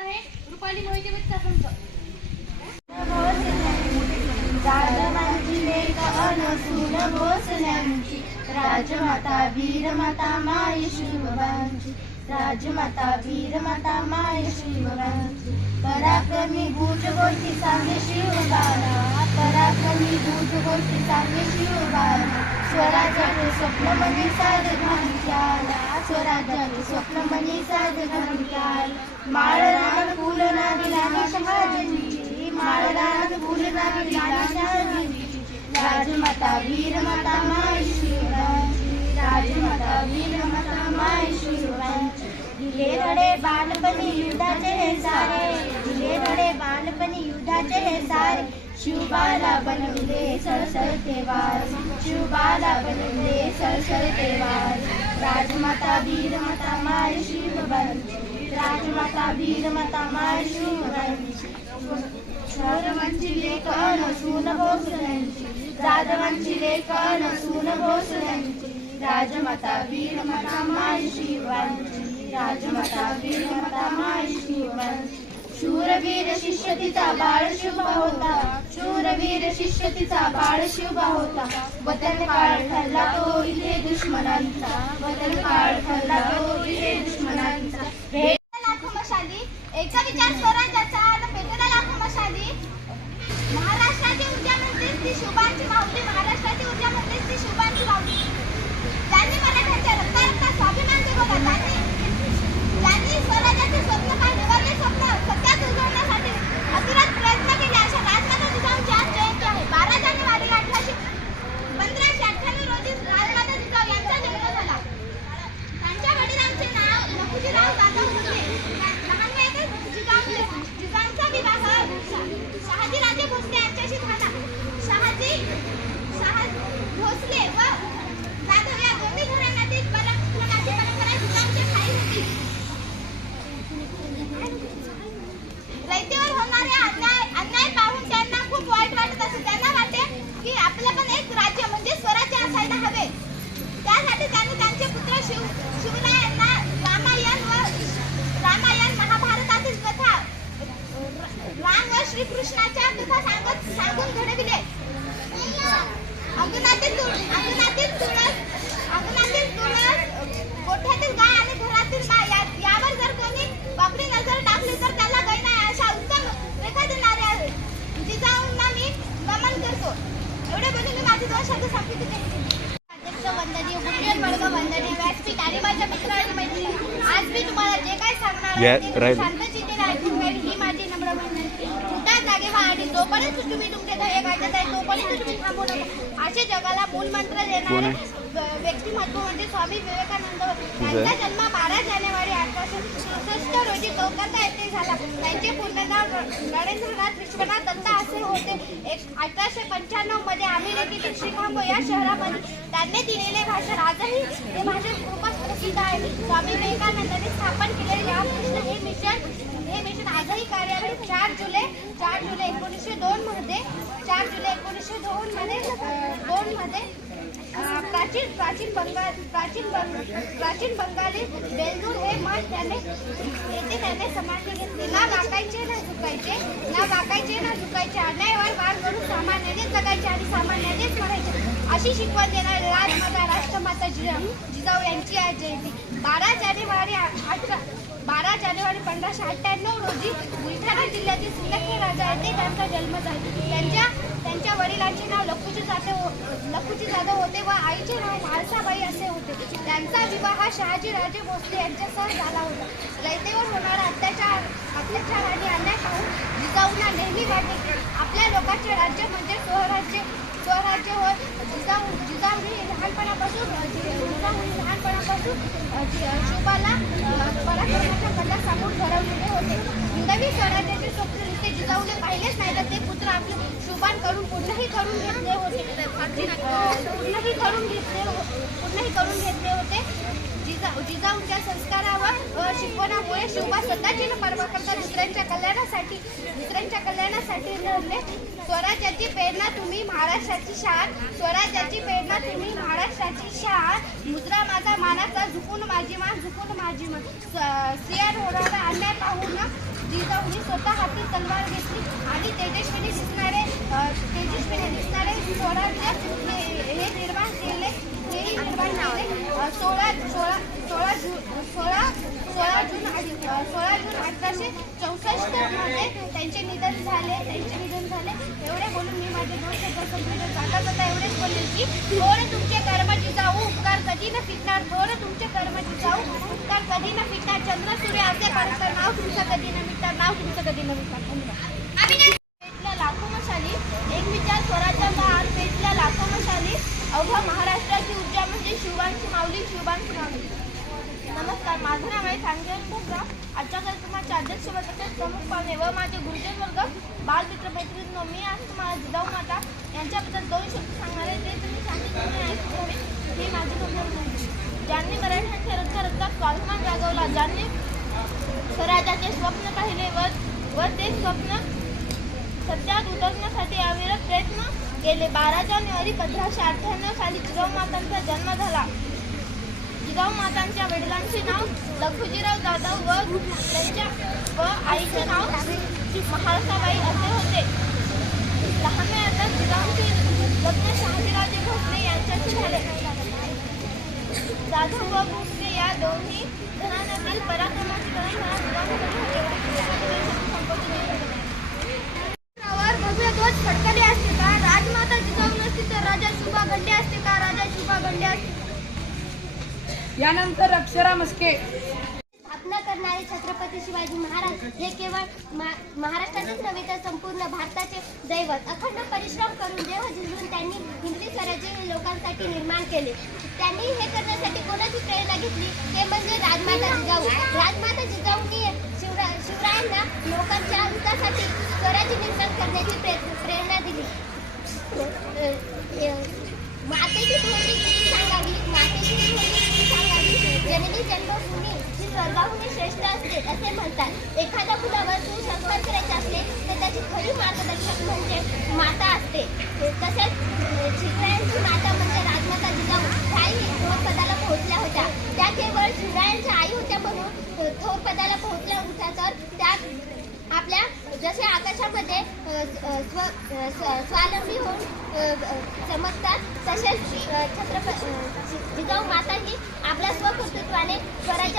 आहे. रुपाली मोहिते बच्चा भोसल्यांची राजमाता वीरमाता माय शिवबांची. राजमाता वीरमाता माय शिवबांची. पराक्रमी गुज गोष्टी सांगे शिवबाला. पराक्रमी भूज गोष्टी सांगे शिवबाला. स्वराज्याचे स्वप्न मनी साध घालत्याला स्वराज्याचे स्वप्न मनी साध घालत्याला माळरान फुल माळरान राजमाता वीरमाता राजमाता वीरमाता दिले धडे बालपणी युद्धाचे हे सारे दिले धडे बालपणी युद्धाचे हे सारे. शिवबाला बनवले सरसरते वार शिवबाला बनवले सरसरते वार राजमाता वीरमाता माय शिवबांची माता वीरमाता माय शिवबांची जाधवांची लेखन सून भोसल्यांची जाधवांची लेखन सून भोसल्यांची राजमाता वीरमाता माय शिवांची राजमाता वीरमाता माय शिवांची शूरवीर शिष्य तिचा बाळ शुभ होता। शूरवीर शिष्य तिचा बाळ शुभ होता। वतन काळ ठरला तो इथे दुश्मनांचा। वतन काळ ठरला तो इथे दुश्मनांचा भेट लाखो मशाली एका विचार स्वराज्याचा आणि पेटला लाखो मशाली महाराष्ट्राची ऊर्जा म्हणजेच ती शुभांची माऊली महाराष्ट्राची ऊर्जा म्हणजेच ती शुभांची माऊली त्यांनी मराठ्यांच्या रक्तारक्तात स्वाभिमान जगवला त्यांनी ज्यांनी स्वराज्याचे स्वप्न काय निवडले स्वप्न सत्यात उजवण्यासाठी अविरत प्रयत्न केले अशा राजमाता जिजाऊंची आज जयंती आहे बारा जानेवारी अठराशे पंधराशे अठ्ठ्याण्णव रोजी राजमाता जिजाऊ यांचा जन्म झाला त्यांच्या वडिलांचे नाव लखुजीराव जाधव होते लहान वयातच जिजाऊ जिजाऊंचा विवाह शहाजी राजे भोसले यांच्याशी झाला शहाजी शहा भोसले व जाधव या दोन्ही घराण्यातील परंपराची परंपरा जिजाऊंच्या ठायी होती रयतेवर होणारे अन्याय अन्याय पाहून त्यांना खूप वाईट वाटत असे त्यांना वाटे की आपलं पण एक राज्य म्हणजे स्वराज्य असायला हवे त्यासाठी त्यांनी त्यांचे पुत्र शिव शिवरायांना रामायण व रामायण महाभारतातील कथा राम व श्रीकृष्णाच्या कथा सांगत सांगून घडविले अंगणातील तुळ अंगणातील तुळस अंगणातील तुळस गोठ्यातील गाय आणि घरातील गाय या- यावर जर कोणी वाकडी नजर टाकली तर त्याला गाय नाही अशा उत्तम रेखा देणाऱ्या जिजाऊंना मी नमन करतो एवढे बोलून मी माझे दोन शब्द संपवितो अध्यक्ष वंदनीय बुद्धिमान वर्ग वंदनीय व्यासपीठ आणि माझ्या मित्र आणि मैत्रिणी आज मी तुम्हाला जे काय सांगणार आहे ते तुम्ही. शांतचित्तेने ऐकून घ्यावी ही माझी नम्र विनंती उठा जागे व्हा आणि जोपर्यंत तुम्ही तुमचे ध्येय गाठत आहे तोपर्यंत तुम्ही थांबू नका. असे जगाला मूलमंत्र देणारे व- व्यक्तिमत्व म्हणजे स्वामी विवेकानंद होते. त्यांचा जन्म बारा जानेवारी अठराशे सदुसष्ट रोजी कोलकाता येथे झाला. त्यांचे पूर्ण नाव नरेंद्रनाथ विश्वनाथ दत्ता असे होते. एक अठराशे पंच्याण्णवमध्ये अमेरिकेतील शिकागो या शहरामध्ये. त्यांनी दिलेले भाषण आजही हे भाषण खूपच प्रसिद्ध आहे स्वामी विवेकानंदांनी स्थापन केलेले रामकृष्ण हे मिशन हे मिशन आजही कार्यान्वित चार जुलै चार जुलै एकोणीसशे दोनमध्ये चार जुलै एकोणीसशे दोनमध्ये दोनमध्ये प्राचीन प्राचीन बंगाल प्राचीन बंग प्राचीन बंगाली बेलदूर हे मठ त्याने येथे त्याने समाज घेतले ना वाकायचे ना झुकायचे ना वाकायचे ना झुकायचे अन्यायावर वार करून सामान्यानेच जगायचे आणि सामान्य. अशी शिकवण देणारे राजमाता राष्ट्रमाता जिजाऊ जिजाऊ यांची आज जयंती. बारा जानेवारी अठरा बारा जानेवारी पंधराशे अठ्ठ्याण्णव रोजी बुलढाणा जिल्ह्यातील सिंदखेड राजा येथे त्यांचा जन्म झाला. त्यांच्या त्यांच्या वडिलांचे नाव लखुजी जाधव लखुजी जाधव होते व आईचे नाव म्हाळसाबाई असे होते. त्यांचा विवाह शहाजी राजे भोसले यांच्यासह झाला होता. रयतेवर होणारा अत्याचार अत्याचार आणि अन्याय पाहून जिजाऊंना नेहमी वाटले आपल्या लोकांचे राज्य म्हणजे स्वराज्य स्वराज्य होय जिजाऊ जिजाऊ ही लहानपणापासून शिवबाला पराक्रमाच्या कथा सांगून होते. हिंदवी स्वराज्याचे स्वप्न नुसते जिजाऊने पाहिलेच नाही तर ते पुत्र आपले शुभांकडून पूर्णही करून घेतले होते. पूर्णही करून घेतले पूर्णही करून घेतले होते. जिजाऊंच्या संस्कारावर शिकवण्यामुळे शिकवणामुळे शिवबा स्वतःची न पर्वा करता दुसऱ्यांच्या कल्याणासाठी दुसऱ्यांच्या कल्याणासाठी लढले स्वराज्याची प्रेरणा तुम्ही महाराष्ट्राची शान. स्वराज्याची प्रेरणा तुम्ही महाराष्ट्राची शान. मुद्रा माझा मानाचा झुकून माझी मान झुकून माझी मान. सिया रोडाला होणारा अन्याय पाहून स्वतः हाती तलवार घेतली आणि तेजस्विनी स्वराज्य हे निर्माण केले हेही निर्माण केले सोळा सोळा सोळा जून सोळा सोळा जून सोळा जून अठराशे चौसष्टमध्ये त्यांचे निधन झाले त्यांचे निधन झाले एवढे बोलून मी माझे दोन शब्द संपले जाता जाता एवढेच बोलले की थोर तुमचे कर्माची जाऊ उपकार कधी न फिटणार थोर तुमचे कर्माची जाऊ उपकार कधी न फिटणार चंद्र सूर्य असे परस्पर नाव तुमचं कधी न मिटणार नाव तुमचं कधी न मिटणार धन्यवाद पेटल्या लाखो मशाली एक विचार स्वराज्याचा आज पेटल्या लाखो मशाली अवघ्या महाराष्ट्राची ऊर्जा म्हणजे शिवांची माऊली शिवांची माऊली नमस्कार माझं नाव आहे सांगेन भोगरा आजच्या कार्यक्रमाचे अध्यक्ष व तसेच प्रमुख पाहुणे विजय वर्ग बालमित्र मैत्रीण मी आज तुम्हाला जिजाऊ माता यांच्याबद्दल दोन शब्द सांगणार आहे. ते तुम्ही शांतपणे ऐकून घ्यावे ही माझी गंभीर विनंती. ज्यांनी मराठ्यांच्या रक्त रक्तात स्वाभिमान जागवला ज्यांनी स्वराज्याचे स्वप्न पाहिले व व ते स्वप्न सत्यात उतरण्यासाठी अविरत प्रयत्न केले. बारा जानेवारी पंधराशे अठ्ठ्याण्णव साली जिजाऊ मातांचा जन्म झाला. जिजाऊ मातांच्या वडिलांचे नाव लखुजीराव जाधव व त्यांच्या व आईचे नाव महाळसाबाई असे होते. लहान वयातच जिजाऊंचे लग्न शहाजीराजे भोसले यांच्याशी झाले. जाधव व भोसले या दोन्ही घराण्यातील पराक्रमाची जिजाऊंकडे होती. भव्य ध्वज फडकले असते का? राजमाता जिजाऊ नसती तर राजा शुभा गंडे असते का? राजा शुभा गंडे असते. यानंतर अक्षरा मस्के. शिवाजी महाराज हे केवळ मा- नव्हे तर संपूर्ण भारताचे दैवत. अखंड परिश्रम करून देह झिजवून त्यांनी हिंदवी स्वराज्य लोकांसाठी निर्माण केले. त्यांनी हे करण्यासाठी कोणाची प्रेरणा घेतली? ते म्हणजे राजमाता जिजाऊ. राजमाता जिजाऊंनी शिवरा शिवरायांना लोकांच्या हितासाठी स्वराज्य निर्माण करण्याची प्रे प्रेरणा दिली. मातेची थोडी किती सांगावी? मातेची थोडी किती सांगावी? जननी जन्मभूमी स्वर्गाहून श्रेष्ठ असते असे म्हणतात. एखाद्या मुलावर तू संस्कार करायचे असले तर त्याची खरी मार्गदर्शक म्हणजे माता असते. तसेच अ, शिवरायांची माता म्हणजे राजमाता जिजाऊ. ह्याही थोर पदाला पोहोचल्या होत्या. त्या केवळ शिवरायांच्या आई होत्या म्हणून थोर पदाला पोहोचल्या होत्या तर त्या आपल्या जसे आकाशामध्ये स्व स्व- स्वावलंबी होऊन चमकतात तसेच छत्रपती जिजाऊ माता ही आपल्या स्वकर्तृत्वाने स्वराज्य